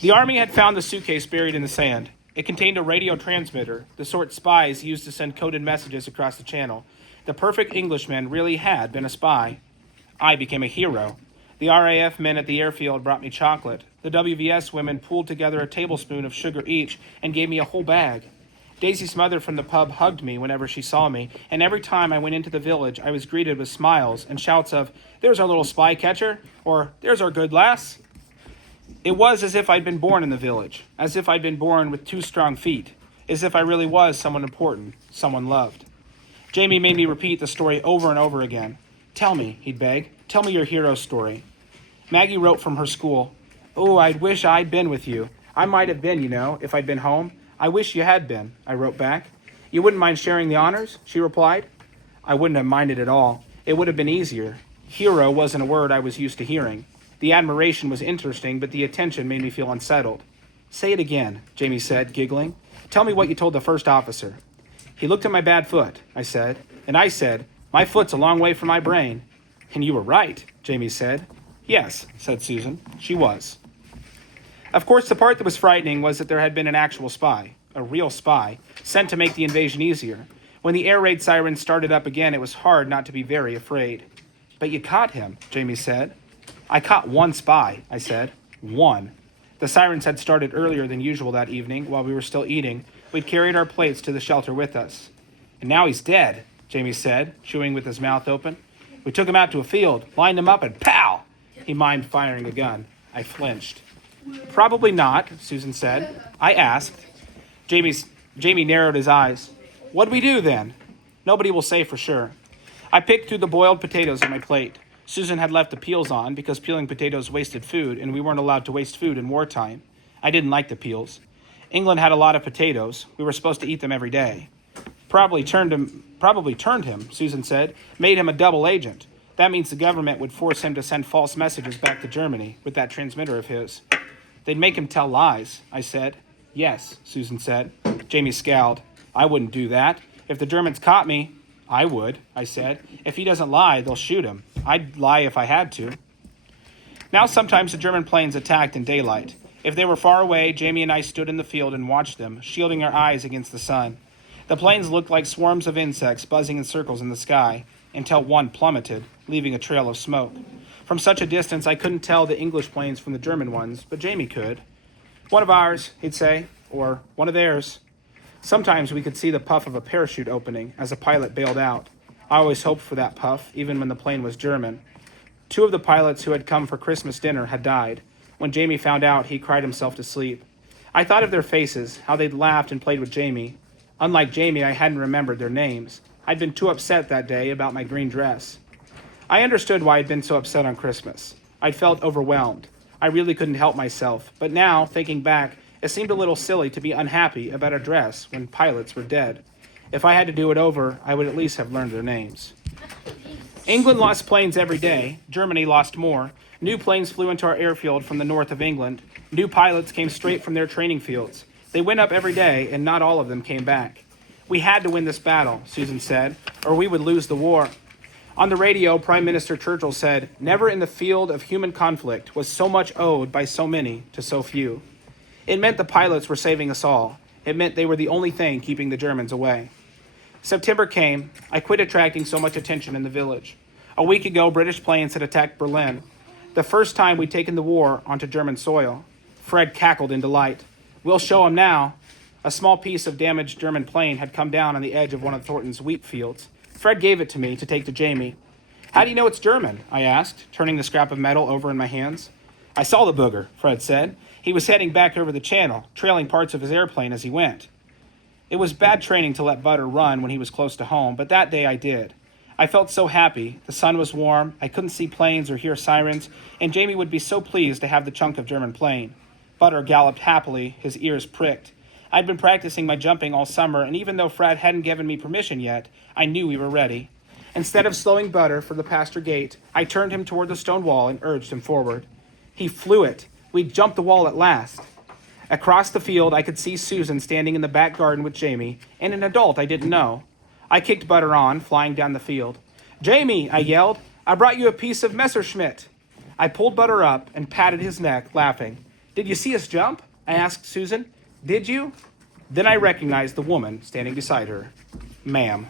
The Army had found the suitcase buried in the sand. It contained a radio transmitter, the sort spies used to send coded messages across the channel. The perfect Englishman really had been a spy. I became a hero. The RAF men at the airfield brought me chocolate. The WVS women pooled together a tablespoon of sugar each and gave me a whole bag. Daisy's mother from the pub hugged me whenever she saw me, and every time I went into the village, I was greeted with smiles and shouts of, "There's our little spy catcher," or "There's our good lass." It was as if I'd been born in the village, as if I'd been born with 2 strong feet, as if I really was someone important, someone loved. Jamie made me repeat the story over and over again. "Tell me," he'd beg, "tell me your hero story." Maggie wrote from her school, "Oh, I'd wish I'd been with you. I might have been, if I'd been home. I wish you had been," I wrote back. "You wouldn't mind sharing the honors?" she replied. I wouldn't have minded at all. It would have been easier. Hero wasn't a word I was used to hearing. The admiration was interesting, but the attention made me feel unsettled. "Say it again," Jamie said, giggling. "Tell me what you told the first officer." "He looked at my bad foot," I said. And I said, "My foot's a long way from my brain." "And you were right," Jamie said. "Yes," said Susan. She was. Of course, the part that was frightening was that there had been an actual spy, a real spy, sent to make the invasion easier. When the air raid sirens started up again, it was hard not to be very afraid. "But you caught him," Jamie said. "I caught 1 spy," I said. 1. The sirens had started earlier than usual that evening. While we were still eating, we'd carried our plates to the shelter with us. "And now he's dead," Jamie said, chewing with his mouth open. "We took him out to a field, lined him up, and pow!" He mimed firing a gun. I flinched. "Probably not," Susan said. I asked. Jamie narrowed his eyes. "What'd we do then?" "Nobody will say for sure." I picked through the boiled potatoes on my plate. Susan had left the peels on because peeling potatoes wasted food, and we weren't allowed to waste food in wartime. I didn't like the peels. England had a lot of potatoes. We were supposed to eat them every day. Probably turned him, Susan said, made him a double agent. That means the government would force him to send false messages back to Germany with that transmitter of his. They'd make him tell lies, I said. "Yes," Susan said. Jamie scowled. "I wouldn't do that. If the Germans caught me, I would," I said. "If he doesn't lie, they'll shoot him. I'd lie if I had to." Now sometimes the German planes attacked in daylight. If they were far away, Jamie and I stood in the field and watched them, shielding our eyes against the sun. The planes looked like swarms of insects buzzing in circles in the sky, until one plummeted, leaving a trail of smoke. From such a distance, I couldn't tell the English planes from the German ones, but Jamie could. "One of ours," he'd say, or "one of theirs." Sometimes we could see the puff of a parachute opening as a pilot bailed out. I always hoped for that puff, even when the plane was German. 2 of the pilots who had come for Christmas dinner had died. When Jamie found out, he cried himself to sleep. I thought of their faces, how they'd laughed and played with Jamie. Unlike Jamie, I hadn't remembered their names. I'd been too upset that day about my green dress. I understood why I'd been so upset on Christmas. I'd felt overwhelmed. I really couldn't help myself. But now, thinking back, it seemed a little silly to be unhappy about a dress when pilots were dead. If I had to do it over, I would at least have learned their names. England lost planes every day. Germany lost more. New planes flew into our airfield from the north of England. New pilots came straight from their training fields. They went up every day, and not all of them came back. "We had to win this battle," Susan said, "or we would lose the war." On the radio, Prime Minister Churchill said, "Never in the field of human conflict was so much owed by so many to so few." It meant the pilots were saving us all. It meant they were the only thing keeping the Germans away. September came. I quit attracting so much attention in the village. A week ago, British planes had attacked Berlin. The first time we'd taken the war onto German soil. Fred cackled in delight. "We'll show 'em now." A small piece of damaged German plane had come down on the edge of one of Thornton's wheat fields. Fred gave it to me to take to Jamie. "How do you know it's German?" I asked, turning the scrap of metal over in my hands. "I saw the booger," Fred said. "He was heading back over the channel, trailing parts of his airplane as he went." It was bad training to let Butter run when he was close to home, but that day I did. I felt so happy. The sun was warm, I couldn't see planes or hear sirens, and Jamie would be so pleased to have the chunk of German plane. Butter galloped happily, his ears pricked. I'd been practicing my jumping all summer, and even though Fred hadn't given me permission yet, I knew we were ready. Instead of slowing Butter for the pasture gate, I turned him toward the stone wall and urged him forward. He flew it. We'd jumped the wall at last. Across the field, I could see Susan standing in the back garden with Jamie, and an adult I didn't know. I kicked Butter on, flying down the field. "Jamie," I yelled, "I brought you a piece of Messerschmitt." I pulled Butter up and patted his neck, laughing. Did you see us jump? I asked Susan. Did you? Then I recognized the woman standing beside her. Ma'am,